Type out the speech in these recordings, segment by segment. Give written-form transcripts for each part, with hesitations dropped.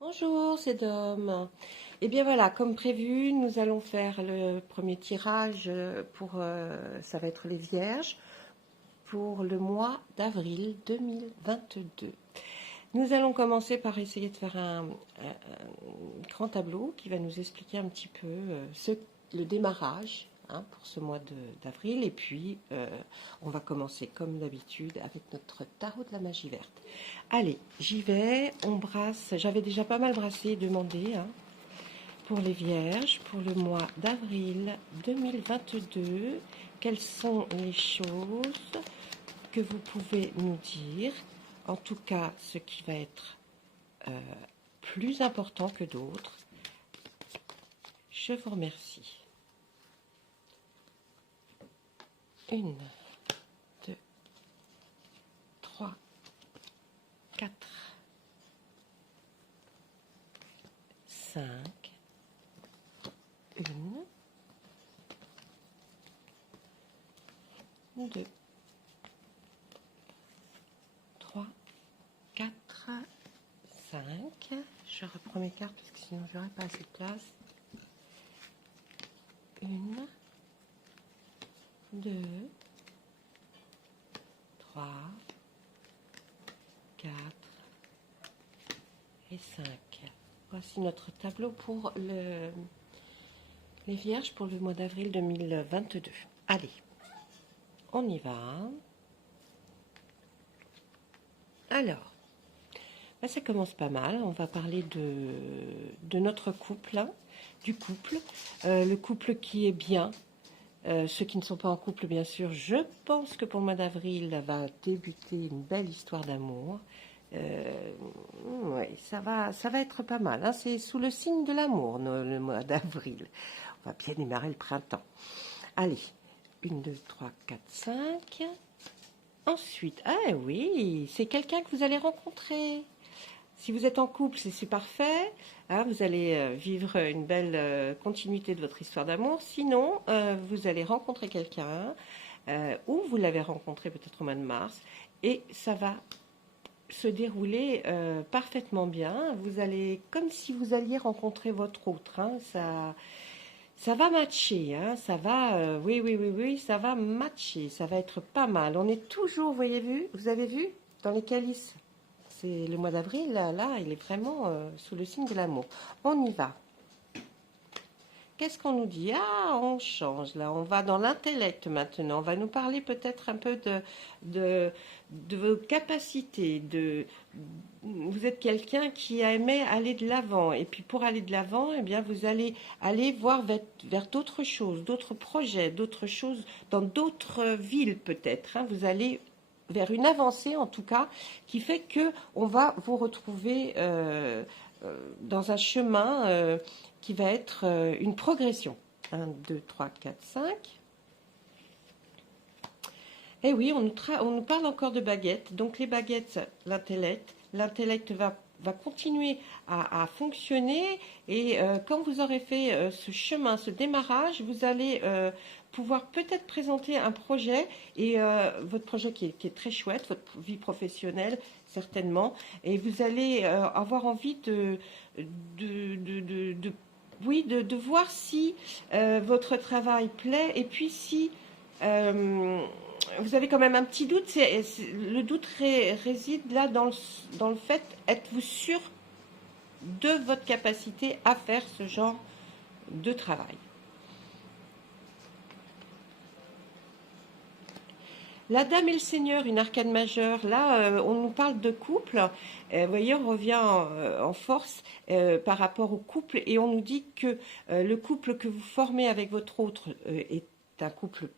Bonjour, c'est Dom. Et bien voilà, comme prévu, nous allons faire le premier tirage ça va être les Vierges, pour le mois d'avril 2022. Nous allons commencer par essayer de faire un grand tableau qui va nous expliquer un petit peu le démarrage pour ce mois d'avril. Et puis, on va commencer comme d'habitude avec notre tarot de la magie verte. Allez, j'y vais, on brasse. J'avais déjà pas mal brassé et demandé pour les Vierges, pour le mois d'avril 2022. Quelles sont les choses que vous pouvez nous dire? En tout cas, ce qui va être plus important que d'autres. Je vous remercie. 1, 2, 3, 4, 5, 1, 2, 3, 4, 5. Je reprends mes cartes parce que sinon je n'aurai pas assez de place. 1, 2, 3, 4 et 5. Voici notre tableau pour les Vierges pour le mois d'avril 2022. Allez, on y va. Alors, ça commence pas mal. On va parler de notre couple, du couple. Le couple qui est bien. Ceux qui ne sont pas en couple, bien sûr, je pense que pour le mois d'avril va débuter une belle histoire d'amour. Ouais, ça va être pas mal. C'est sous le signe de l'amour, le mois d'avril. On va bien démarrer le printemps. Allez, 1, 2, 3, 4, 5. Ensuite, ah oui, c'est quelqu'un que vous allez rencontrer. Si vous êtes en couple, c'est parfait. Vous allez vivre une belle continuité de votre histoire d'amour. Sinon, vous allez rencontrer quelqu'un ou vous l'avez rencontré peut-être au mois de mars et ça va se dérouler parfaitement bien. Vous allez, comme si vous alliez rencontrer votre autre. Ça va matcher. Ça va, oui, ça va matcher. Ça va être pas mal. On est toujours, vous avez vu, dans les calices. C'est le mois d'avril, là, il est vraiment sous le signe de l'amour. On y va. Qu'est-ce qu'on nous dit? On change là, on va dans l'intellect maintenant. On va nous parler peut-être un peu de vos capacités. Vous êtes quelqu'un qui aimait aller de l'avant. Et puis pour aller de l'avant, eh bien, vous allez aller voir vers d'autres choses, d'autres projets, d'autres choses, dans d'autres villes peut-être. Vous allez vers une avancée en tout cas, qui fait que on va vous retrouver dans un chemin qui va être une progression. 1, 2, 3, 4, 5. Et oui, on nous parle encore de baguettes. Donc les baguettes, l'intellect va continuer à fonctionner. Et quand vous aurez fait ce chemin, ce démarrage, vous allez pouvoir peut-être présenter un projet. Et votre projet qui est très chouette, votre vie professionnelle, certainement. Et vous allez avoir envie de voir si votre travail plaît et puis si vous avez quand même un petit doute. Le doute réside là dans le fait, êtes-vous sûr de votre capacité à faire ce genre de travail? La Dame et le Seigneur, une arcane majeure, là on nous parle de couple, vous voyez on revient en force par rapport au couple et on nous dit que le couple que vous formez avec votre autre est un couple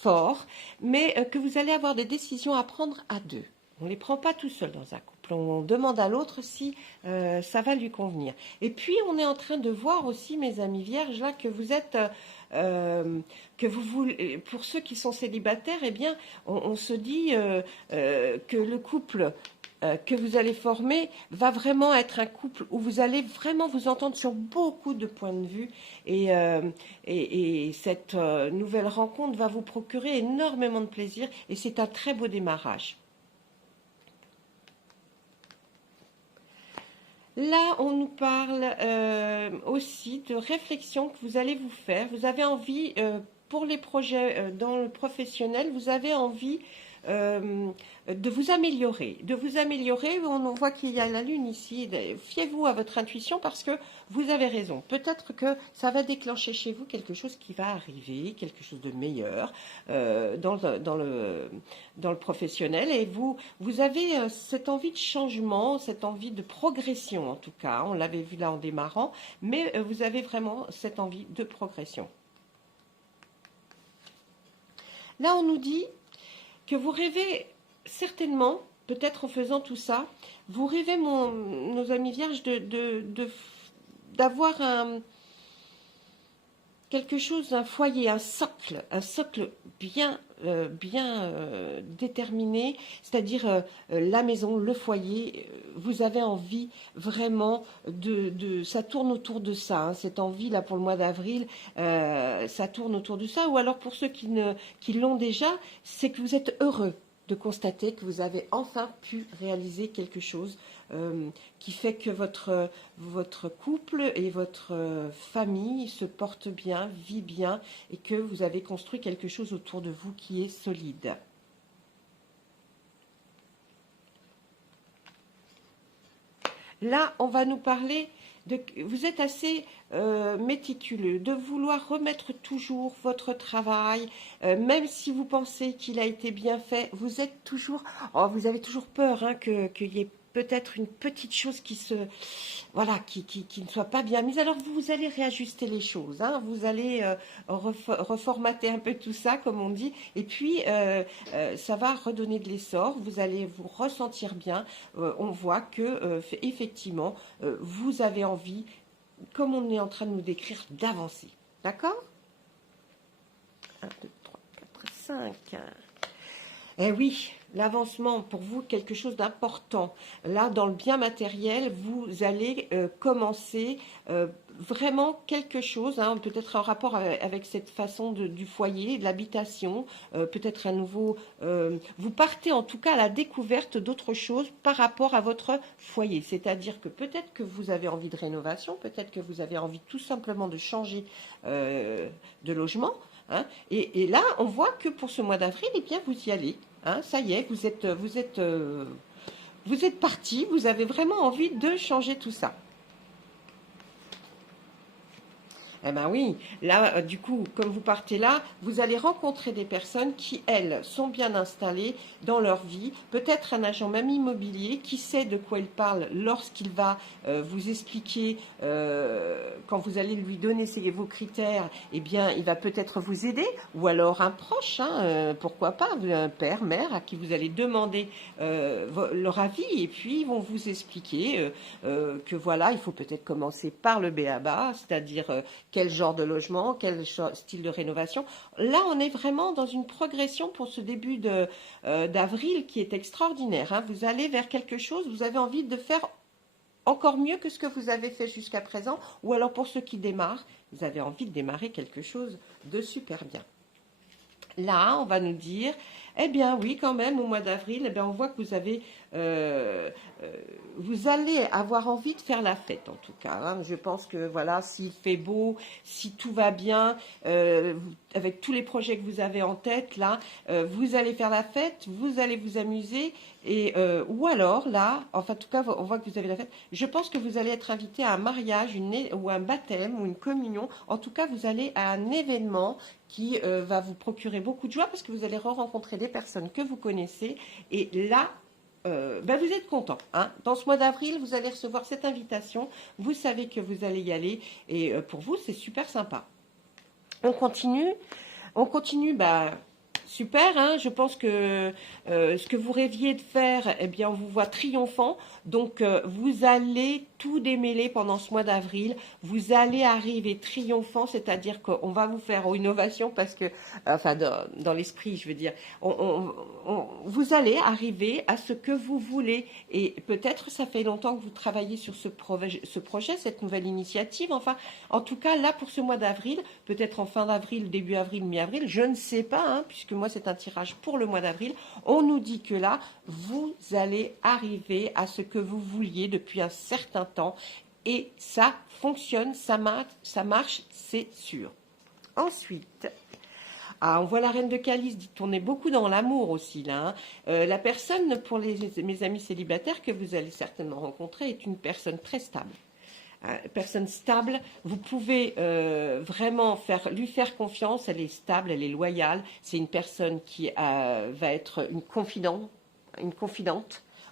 fort, mais que vous allez avoir des décisions à prendre à deux. On ne les prend pas tout seul dans un couple, on demande à l'autre si ça va lui convenir. Et puis on est en train de voir aussi, mes amis vierges, là que vous êtes... que vous voulez, pour ceux qui sont célibataires, eh bien, on se dit que le couple que vous allez former va vraiment être un couple où vous allez vraiment vous entendre sur beaucoup de points de vue et cette nouvelle rencontre va vous procurer énormément de plaisir et c'est un très beau démarrage. Là, on nous parle aussi de réflexion que vous allez vous faire. Vous avez envie, pour les projets dans le professionnel, vous avez envie euh, de vous améliorer. De vous améliorer, on voit qu'il y a la lune ici. Fiez-vous à votre intuition parce que vous avez raison. Peut-être que ça va déclencher chez vous quelque chose qui va arriver, quelque chose de meilleur dans le professionnel. Et vous avez cette envie de changement, cette envie de progression en tout cas. On l'avait vu là en démarrant, mais vous avez vraiment cette envie de progression. Là, on nous dit que vous rêvez certainement, peut-être en faisant tout ça, vous rêvez, nos amis vierges, d'avoir quelque chose, un foyer, un socle bien déterminé, c'est-à-dire la maison, le foyer. Vous avez envie vraiment ça tourne autour de ça, hein, cette envie là pour le mois d'avril, ça tourne autour de ça. Ou alors pour ceux qui l'ont déjà, c'est que vous êtes heureux de constater que vous avez enfin pu réaliser quelque chose qui fait que votre couple et votre famille se portent bien, vit bien et que vous avez construit quelque chose autour de vous qui est solide. Là, on va nous parler vous êtes assez méticuleux, de vouloir remettre toujours votre travail, même si vous pensez qu'il a été bien fait, vous êtes toujours, vous avez toujours peur hein, qu'il y ait peut-être une petite chose voilà, qui ne soit pas bien mise. Alors vous allez réajuster les choses, hein, vous allez reformater un peu tout ça, comme on dit, et puis ça va redonner de l'essor. Vous allez vous ressentir bien. On voit que effectivement, vous avez envie, comme on est en train de nous décrire, d'avancer. D'accord? 1, 2, 3, 4, 5. Eh oui, l'avancement pour vous, quelque chose d'important. Là, dans le bien matériel, vous allez commencer vraiment quelque chose, hein, peut-être en rapport avec cette façon du foyer, de l'habitation, peut-être un nouveau... vous partez en tout cas à la découverte d'autres choses par rapport à votre foyer. C'est-à-dire que peut-être que vous avez envie de rénovation, peut-être que vous avez envie tout simplement de changer de logement. Hein, et là, on voit que pour ce mois d'avril, eh bien, vous y allez. Hein, ça y est, vous êtes parti, vous avez vraiment envie de changer tout ça. Eh ben oui, là, du coup, comme vous partez là, vous allez rencontrer des personnes qui, elles, sont bien installées dans leur vie. Peut-être un agent même immobilier qui sait de quoi il parle lorsqu'il va vous expliquer, quand vous allez lui donner vos critères, eh bien, il va peut-être vous aider. Ou alors un proche, hein, pourquoi pas, un père, mère, à qui vous allez demander leur avis. Et puis, ils vont vous expliquer que voilà, il faut peut-être commencer par le b.a.-ba, c'est-à-dire... quel genre de logement, quel style de rénovation. Là, on est vraiment dans une progression pour ce début d'avril qui est extraordinaire. Hein. Vous allez vers quelque chose, vous avez envie de faire encore mieux que ce que vous avez fait jusqu'à présent, ou alors pour ceux qui démarrent, vous avez envie de démarrer quelque chose de super bien. Là, on va nous dire, eh bien oui, quand même, au mois d'avril, eh bien, on voit que vous allez avoir envie de faire la fête, en tout cas. Hein. Je pense que, voilà, s'il fait beau, si tout va bien, avec tous les projets que vous avez en tête, là, vous allez faire la fête, vous allez vous amuser, et ou alors, là, enfin, en tout cas, on voit que vous avez la fête. Je pense que vous allez être invité à un mariage, ou un baptême, ou une communion. En tout cas, vous allez à un événement qui va vous procurer beaucoup de joie parce que vous allez rencontrer des personnes que vous connaissez. Et là, vous êtes content. Hein. Dans ce mois d'avril, vous allez recevoir cette invitation. Vous savez que vous allez y aller. Et pour vous, c'est super sympa. On continue. Super, hein, je pense que ce que vous rêviez de faire, eh bien, on vous voit triomphant. Donc, vous allez tout démêler pendant ce mois d'avril. Vous allez arriver triomphant, c'est-à-dire qu'on va vous faire une ovation parce que, enfin, dans l'esprit, je veux dire, vous allez arriver à ce que vous voulez. Et peut-être ça fait longtemps que vous travaillez sur ce projet, cette nouvelle initiative. Enfin, en tout cas, là, pour ce mois d'avril, peut-être en fin d'avril, début avril, mi-avril, je ne sais pas, hein, puisque moi, c'est un tirage pour le mois d'avril. On nous dit que là, vous allez arriver à ce que vous vouliez depuis un certain temps. Et ça fonctionne, ça marche, c'est sûr. Ensuite, on voit la reine de calice, dit on est beaucoup dans l'amour aussi là. Hein. La personne, pour mes amis célibataires que vous allez certainement rencontrer, est une personne très stable. Personne stable, vous pouvez vraiment lui faire confiance, elle est stable, elle est loyale. C'est une personne qui va être une confidente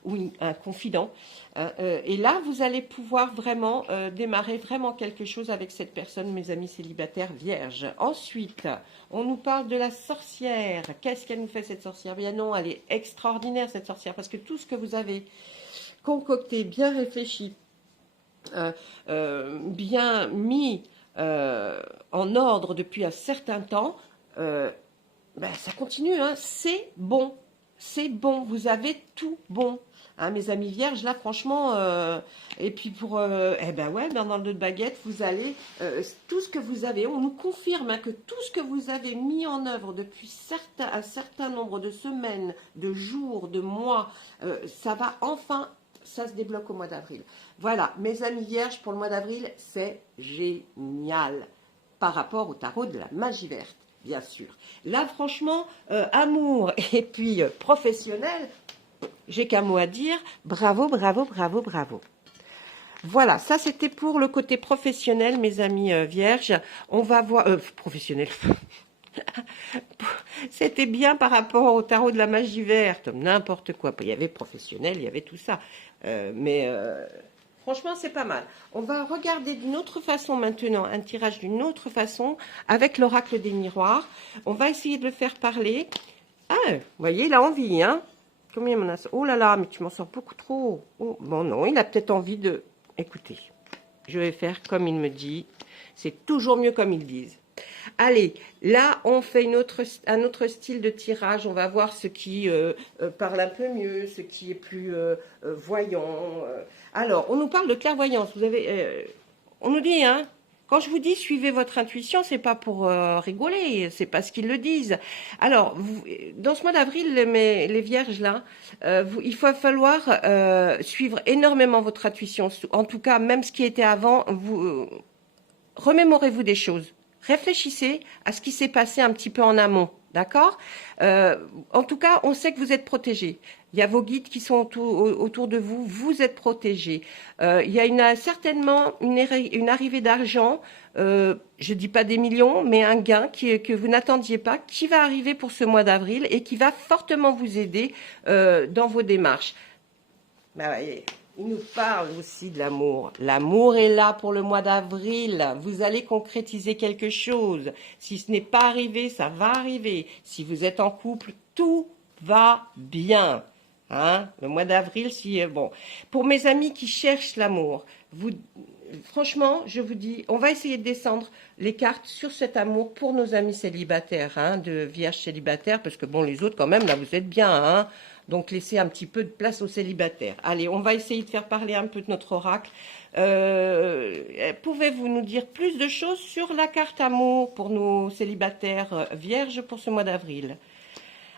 ou un confident. Et là, vous allez pouvoir vraiment démarrer vraiment quelque chose avec cette personne, mes amis célibataires vierges. Ensuite, on nous parle de la sorcière. Qu'est-ce qu'elle nous fait, cette sorcière? Bien non, elle est extraordinaire, cette sorcière, parce que tout ce que vous avez concocté, bien réfléchi, bien mis en ordre depuis un certain temps, ça continue, hein. C'est bon. C'est bon, vous avez tout bon. Hein, mes amis vierges, là, franchement, et puis dans le dos de baguette, vous allez, tout ce que vous avez, on nous confirme hein, que tout ce que vous avez mis en œuvre depuis un certain nombre de semaines, de jours, de mois, ça va enfin, ça se débloque au mois d'avril. Voilà, mes amis vierges, pour le mois d'avril, c'est génial par rapport au tarot de la magie verte. Bien sûr. Là, franchement, amour et puis professionnel, j'ai qu'un mot à dire. Bravo, bravo, bravo, bravo. Voilà, ça c'était pour le côté professionnel, mes amis vierges. On va voir... professionnel. C'était bien par rapport au tarot de la magie verte. N'importe quoi. Il y avait professionnel, il y avait tout ça. Franchement, c'est pas mal. On va regarder d'une autre façon maintenant, un tirage d'une autre façon, avec l'oracle des miroirs. On va essayer de le faire parler. Ah, vous voyez, il a envie, hein? Combien il m'en a? Oh là là, mais tu m'en sors beaucoup trop. Oh, bon, non, il a peut-être envie de... Écoutez, je vais faire comme il me dit. C'est toujours mieux comme ils disent. Allez, là, on fait un autre style de tirage. On va voir ce qui parle un peu mieux, ce qui est plus voyant. Alors, on nous parle de clairvoyance. On nous dit, hein, quand je vous dis suivez votre intuition, c'est pas pour rigoler, c'est parce qu'ils le disent. Alors, dans ce mois d'avril, les vierges là, il va falloir suivre énormément votre intuition. En tout cas, même ce qui était avant, remémorez-vous des choses. Réfléchissez à ce qui s'est passé un petit peu en amont, d'accord? En tout cas, on sait que vous êtes protégés. Il y a vos guides qui sont autour de vous, vous êtes protégés. Il y a certainement une arrivée d'argent, je dis pas des millions, mais un gain que vous n'attendiez pas, qui va arriver pour ce mois d'avril et qui va fortement vous aider dans vos démarches. Voyez. Il nous parle aussi de l'amour. L'amour est là pour le mois d'avril. Vous allez concrétiser quelque chose. Si ce n'est pas arrivé, ça va arriver. Si vous êtes en couple, tout va bien. Hein? Le mois d'avril, bon. Pour mes amis qui cherchent l'amour, franchement, je vous dis, on va essayer de descendre les cartes sur cet amour pour nos amis célibataires, hein, de vierges célibataires, parce que bon, les autres quand même, là, vous êtes bien, hein. Donc, laissez un petit peu de place aux célibataires. Allez, on va essayer de faire parler un peu de notre oracle. Pouvez-vous nous dire plus de choses sur la carte amour pour nos célibataires vierges pour ce mois d'avril?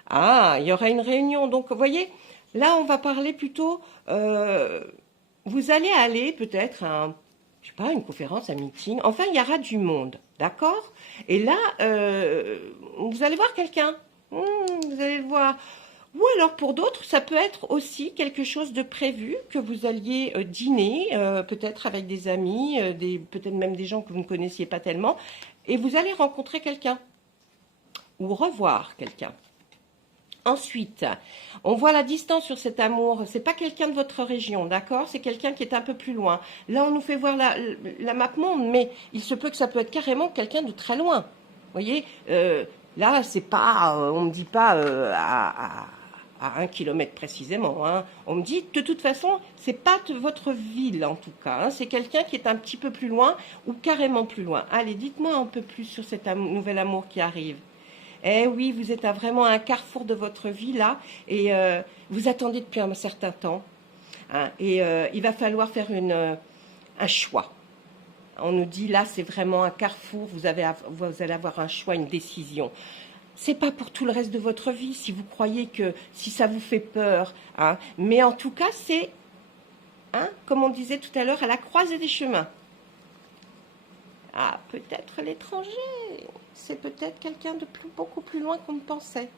Ah, il y aura une réunion. Donc, vous voyez, là, on va parler plutôt... vous allez aller peut-être à je sais pas, une conférence, un meeting. Enfin, il y aura du monde, d'accord? Et là, vous allez voir quelqu'un. Vous allez le voir... Ou alors pour d'autres, ça peut être aussi quelque chose de prévu, que vous alliez dîner, peut-être avec des amis, peut-être même des gens que vous ne connaissiez pas tellement, et vous allez rencontrer quelqu'un, ou revoir quelqu'un. Ensuite, on voit la distance sur cet amour, c'est pas quelqu'un de votre région, d'accord? C'est quelqu'un qui est un peu plus loin. Là, on nous fait voir la map monde, mais il se peut que ça peut être carrément quelqu'un de très loin. Vous voyez, là, c'est pas, on me dit pas à 1 kilomètre précisément. Hein. On me dit, de toute façon, c'est pas votre ville en tout cas. Hein. C'est quelqu'un qui est un petit peu plus loin ou carrément plus loin. Allez, dites-moi un peu plus sur cet nouvel amour qui arrive. Eh oui, vous êtes vraiment à un carrefour de votre vie là, et vous attendez depuis un certain temps, hein, et il va falloir faire un choix. On nous dit là, c'est vraiment un carrefour, vous allez avoir un choix, une décision. C'est pas pour tout le reste de votre vie, si vous croyez que, si ça vous fait peur, hein, mais en tout cas, c'est, hein, comme on disait tout à l'heure, à la croisée des chemins. Ah, peut-être l'étranger, c'est peut-être quelqu'un de beaucoup plus loin qu'on ne pensait.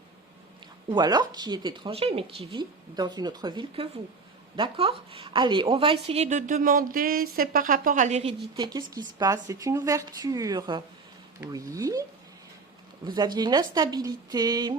Ou alors qui est étranger, mais qui vit dans une autre ville que vous. D'accord? Allez, on va essayer de demander, c'est par rapport à l'hérédité. Qu'est-ce qui se passe? C'est une ouverture. Oui. Vous aviez une instabilité.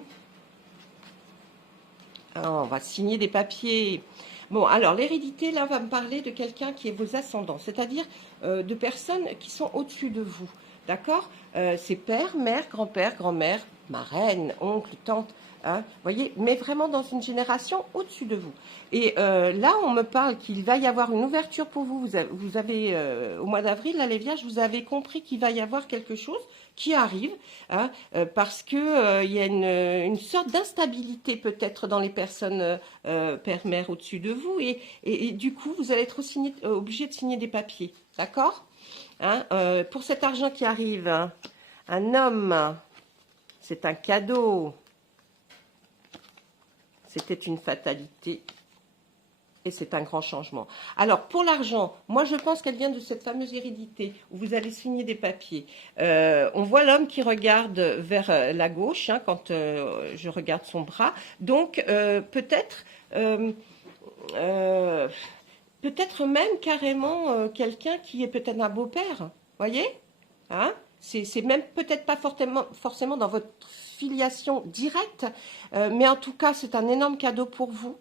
Ah, on va signer des papiers. Bon, alors l'hérédité, là, va me parler de quelqu'un qui est vos ascendants, c'est-à-dire de personnes qui sont au-dessus de vous. D'accord? C'est père, mère, grand-père, grand-mère, marraine, oncle, tante. Hein, voyez, mais vraiment dans une génération au-dessus de vous. Et là, on me parle qu'il va y avoir une ouverture pour vous. Vous avez au mois d'avril, là, les Vierges, vous avez compris qu'il va y avoir quelque chose qui arrive, hein, parce que il y a une sorte d'instabilité peut-être dans les personnes père-mère au-dessus de vous, et du coup, vous allez être obligé de signer des papiers, d'accord, hein, pour cet argent qui arrive, hein, un homme, c'est un cadeau. C'était une fatalité et c'est un grand changement. Alors, pour l'argent, moi, je pense qu'elle vient de cette fameuse hérédité où vous allez signer des papiers. On voit l'homme qui regarde vers la gauche, hein, quand je regarde son bras. Donc, peut-être même carrément quelqu'un qui est peut-être un beau-père. Voyez, hein, c'est même peut-être pas forcément dans votre filiation directe, mais en tout cas, c'est un énorme cadeau pour vous,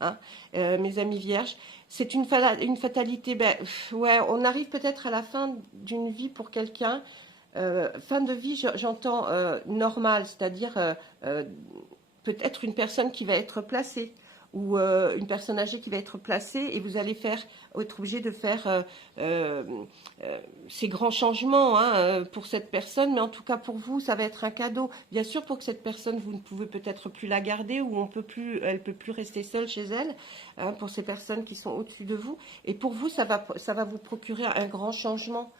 hein, mes amis vierges. C'est une fatalité. Ben, ouais, on arrive peut-être à la fin d'une vie pour quelqu'un. Fin de vie, j'entends normale, c'est-à-dire peut-être une personne qui va être placée, ou une personne âgée qui va être placée, et vous allez être obligé de faire ces grands changements, hein, pour cette personne, mais en tout cas pour vous, ça va être un cadeau. Bien sûr, pour que cette personne, vous ne pouvez peut-être plus la garder, ou elle peut plus rester seule chez elle, hein, pour ces personnes qui sont au-dessus de vous. Et pour vous, ça va vous procurer un grand changement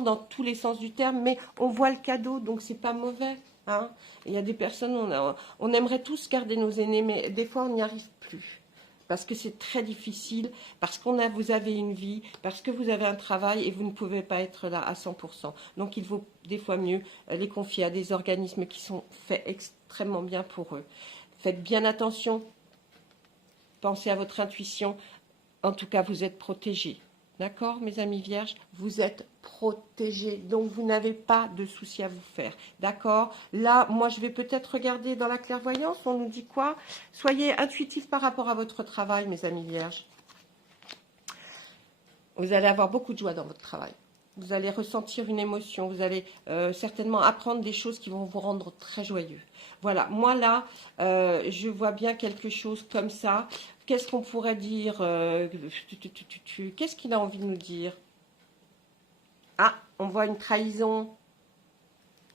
dans tous les sens du terme, mais on voit le cadeau, donc c'est pas mauvais. Hein, il y a des personnes, on aimerait tous garder nos aînés, mais des fois on n'y arrive plus. Parce que c'est très difficile, parce vous avez une vie, parce que vous avez un travail et vous ne pouvez pas être là à 100%. Donc il vaut des fois mieux les confier à des organismes qui sont faits extrêmement bien pour eux. Faites bien attention, pensez à votre intuition. En tout cas, vous êtes protégés. D'accord, mes amis vierges? Vous êtes protégés, donc vous n'avez pas de soucis à vous faire. D'accord? Là, moi, je vais peut-être regarder dans la clairvoyance. On nous dit quoi? Soyez intuitifs par rapport à votre travail, mes amis vierges. Vous allez avoir beaucoup de joie dans votre travail. Vous allez ressentir une émotion. Vous allez certainement apprendre des choses qui vont vous rendre très joyeux. Voilà, moi là, je vois bien quelque chose comme ça. Qu'est-ce qu'on pourrait dire? Qu'est-ce qu'il a envie de nous dire? Ah, on voit une trahison.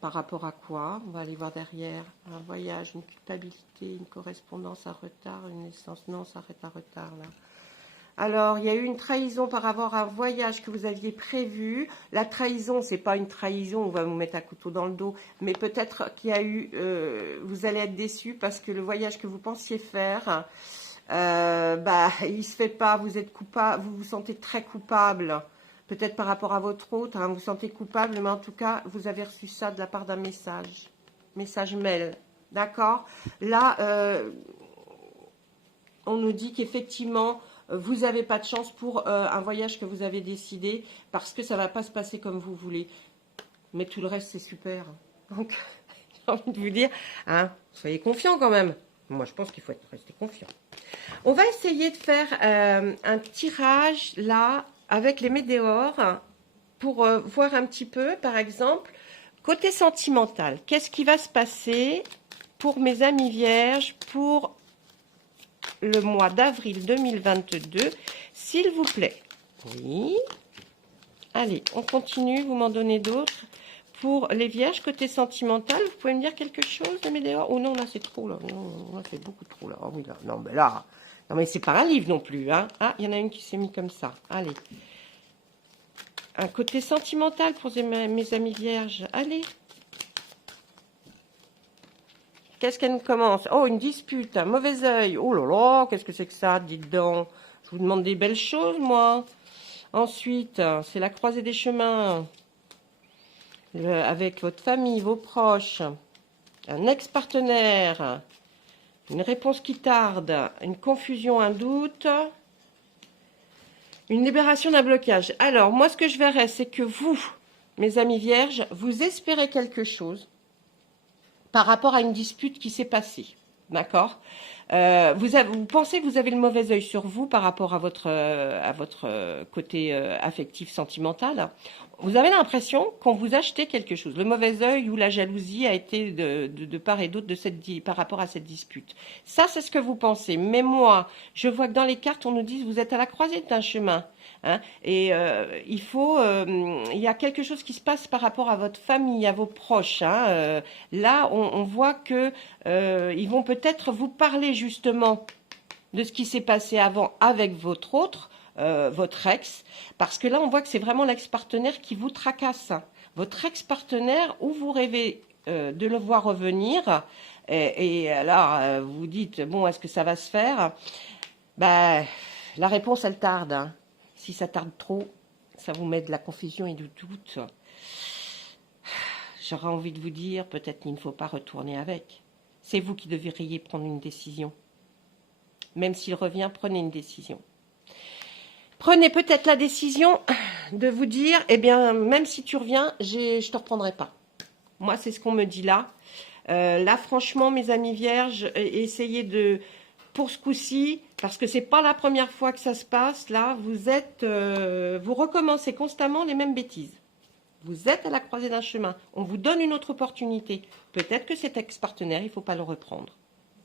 Par rapport à quoi? On va aller voir derrière. Un voyage, une culpabilité, une correspondance à retard, une naissance. Non, ça arrête à retard là. Alors, il y a eu une trahison par rapport à un voyage que vous aviez prévu. La trahison, c'est pas une trahison, on va vous mettre un couteau dans le dos, mais peut-être qu'il y a eu, vous allez être déçus parce que le voyage que vous pensiez faire, il se fait pas. Vous êtes coupable, vous vous sentez très coupable. Peut-être par rapport à votre hôte, hein, vous vous sentez coupable, mais en tout cas, vous avez reçu ça de la part d'un message mail. D'accord? Là, on nous dit qu'effectivement, vous n'avez pas de chance pour un voyage que vous avez décidé, parce que ça ne va pas se passer comme vous voulez. Mais tout le reste, c'est super. Donc, j'ai envie de vous dire, hein, soyez confiants quand même. Moi, je pense qu'il faut rester confiant. On va essayer de faire un tirage, là, avec les météores, pour voir un petit peu, par exemple, côté sentimental. Qu'est-ce qui va se passer pour mes amis vierges, pour le mois d'avril 2022, s'il vous plaît? Oui. Allez, on continue, vous m'en donnez d'autres. pour les vierges, côté sentimental. Vous pouvez me dire quelque chose de Météor? Oh non, là, c'est trop, là. Non, là, c'est beaucoup trop, là. Oh oui, là. Non, mais là... Non, mais c'est pas un livre non plus, hein. Ah, il y en a une qui s'est mise comme ça. Allez. Un côté sentimental pour mes amis vierges. Allez. Qu'est-ce qu'elle nous commence? Oh, une dispute, un mauvais œil. Oh là là, qu'est-ce que c'est que ça? Dites donc. Je vous demande des belles choses, moi. Ensuite, c'est la croisée des chemins. Avec votre famille, vos proches. Un ex-partenaire. Une réponse qui tarde. Une confusion, un doute. Une libération d'un blocage. Alors, moi, ce que je verrais, c'est que vous, mes amis vierges, vous espérez quelque chose par rapport à une dispute qui s'est passée. D'accord? Vous pensez que vous avez le mauvais œil sur vous par rapport à votre côté affectif, sentimental. Vous avez l'impression qu'on vous achetait quelque chose. Le mauvais œil ou la jalousie a été de part et d'autre par rapport à cette dispute. Ça, c'est ce que vous pensez. Mais moi, je vois que dans les cartes, on nous dit que vous êtes à la croisée d'un chemin. Hein, et il y a quelque chose qui se passe par rapport à votre famille, à vos proches. Hein, là, on voit que ils vont peut-être vous parler justement de ce qui s'est passé avant avec votre ex, parce que là, on voit que c'est vraiment l'ex-partenaire qui vous tracasse. Votre ex-partenaire, où vous rêvez de le voir revenir, et là, vous vous dites, bon, est-ce que ça va se faire? Ben, la réponse, elle tarde. Hein. Si ça tarde trop, ça vous met de la confusion et du doute. J'aurais envie de vous dire, peut-être qu'il ne faut pas retourner avec. C'est vous qui devriez prendre une décision. Même s'il revient, prenez une décision. Prenez peut-être la décision de vous dire, eh bien, même si tu reviens, je ne te reprendrai pas. Moi, c'est ce qu'on me dit là. Là, franchement, mes amis vierges, essayez de, pour ce coup-ci, parce que c'est pas la première fois que ça se passe, là, vous recommencez constamment les mêmes bêtises. Vous êtes à la croisée d'un chemin. On vous donne une autre opportunité. Peut-être que cet ex-partenaire, il ne faut pas le reprendre.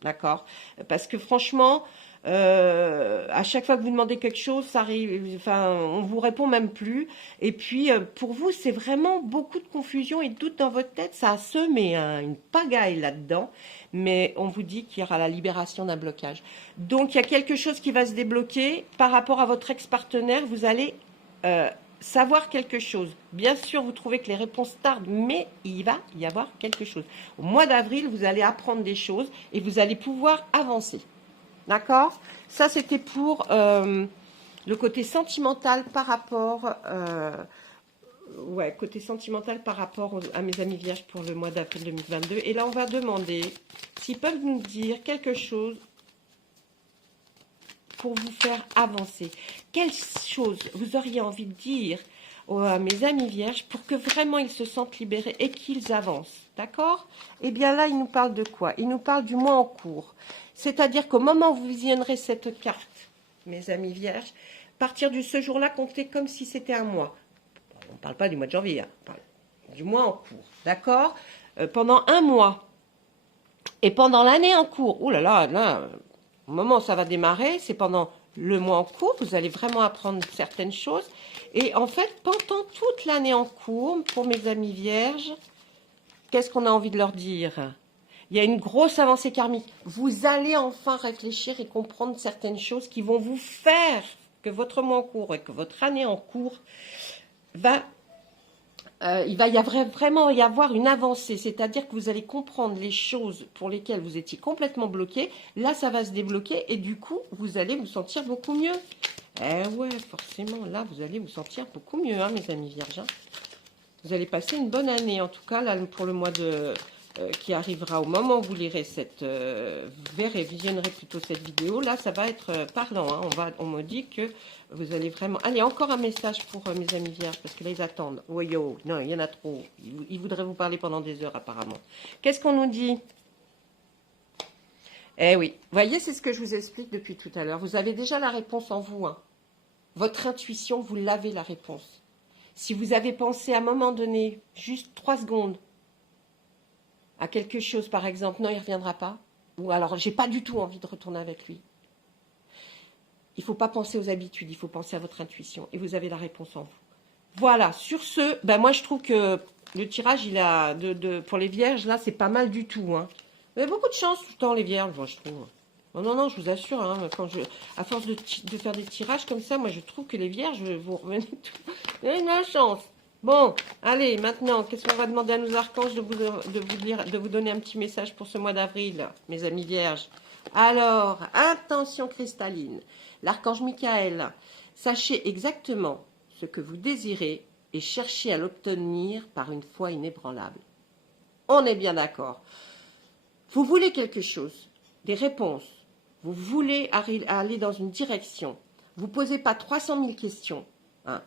D'accord? Parce que franchement, à chaque fois que vous demandez quelque chose, ça arrive, enfin, on vous répond même plus. Et puis, pour vous, c'est vraiment beaucoup de confusion et de doute dans votre tête. Ça a semé une pagaille là-dedans. Mais on vous dit qu'il y aura la libération d'un blocage. Donc, il y a quelque chose qui va se débloquer par rapport à votre ex-partenaire. Vous allez savoir quelque chose. Bien sûr, vous trouvez que les réponses tardent, mais il va y avoir quelque chose. Au mois d'avril, vous allez apprendre des choses et vous allez pouvoir avancer. D'accord? Ça, c'était pour le côté sentimental par rapport... côté sentimental par rapport à mes amis vierges pour le mois d'avril 2022. Et là, on va demander s'ils peuvent nous dire quelque chose pour vous faire avancer. Quelle chose vous auriez envie de dire à mes amis vierges pour que vraiment ils se sentent libérés et qu'ils avancent? D'accord? Eh bien là, il nous parle de quoi? Il nous parle du mois en cours. C'est-à-dire qu'au moment où vous visionnerez cette carte, mes amis vierges, à partir de ce jour-là, comptez comme si c'était un mois. On ne parle pas du mois de janvier, hein, on parle du mois en cours. D'accord? Pendant un mois. Et pendant l'année en cours. Ouh là là, là, au moment où ça va démarrer, c'est pendant le mois en cours, vous allez vraiment apprendre certaines choses. Et en fait, pendant toute l'année en cours, pour mes amis vierges, qu'est-ce qu'on a envie de leur dire? Il y a une grosse avancée karmique. Vous allez enfin réfléchir et comprendre certaines choses qui vont vous faire que votre mois en cours et que votre année en cours il va vraiment y avoir une avancée, c'est-à-dire que vous allez comprendre les choses pour lesquelles vous étiez complètement bloqué. Là, ça va se débloquer et du coup, vous allez vous sentir beaucoup mieux. Eh ouais, forcément, là, vous allez vous sentir beaucoup mieux, hein, mes amis vierges. Hein. Vous allez passer une bonne année, en tout cas, là, pour le mois qui arrivera au moment où vous lirez visionnerez plutôt cette vidéo. Là, ça va être parlant. Hein. On me dit que vous allez vraiment... Allez, encore un message pour mes amis vierges, parce que là, ils attendent. Oh, yo, non, il y en a trop. Ils voudraient vous parler pendant des heures, apparemment. Qu'est-ce qu'on nous dit? Eh oui, vous voyez, c'est ce que je vous explique depuis tout à l'heure. Vous avez déjà la réponse en vous. Hein. Votre intuition, vous l'avez, la réponse. Si vous avez pensé à un moment donné, juste 3 secondes, à quelque chose, par exemple, non, il ne reviendra pas. Ou alors, j'ai pas du tout envie de retourner avec lui. Il ne faut pas penser aux habitudes, il faut penser à votre intuition. Et vous avez la réponse en vous. Voilà, sur ce, ben moi je trouve que Le tirage, il a pour les vierges, là, c'est pas mal du tout. Hein. Vous avez beaucoup de chance tout le temps, les vierges, moi, je trouve. Non, non, non, je vous assure, hein, à force de faire des tirages comme ça, moi, je trouve que les vierges, vous revenez tout. Vous avez de la chance. Bon, allez, maintenant, qu'est-ce qu'on va demander à nos archanges de vous donner un petit message pour ce mois d'avril, mes amis vierges. Alors, attention cristalline. L'archange Michael, sachez exactement ce que vous désirez et cherchez à l'obtenir par une foi inébranlable. On est bien d'accord. Vous voulez quelque chose, des réponses. Vous voulez aller dans une direction. Vous ne posez pas 300 000 questions, hein,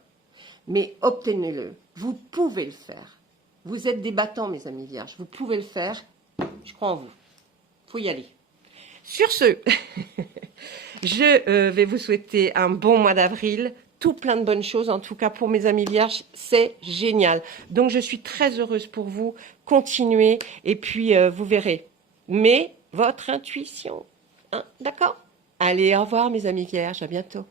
mais obtenez-le. Vous pouvez le faire. Vous êtes des battants, mes amis vierges. Vous pouvez le faire. Je crois en vous. Il faut y aller. Sur ce, je vais vous souhaiter un bon mois d'avril. Tout plein de bonnes choses. En tout cas, pour mes amis vierges, c'est génial. Donc, je suis très heureuse pour vous. Continuez et puis vous verrez. Mais votre intuition, hein, d'accord? Allez, au revoir mes amis vierges. À bientôt.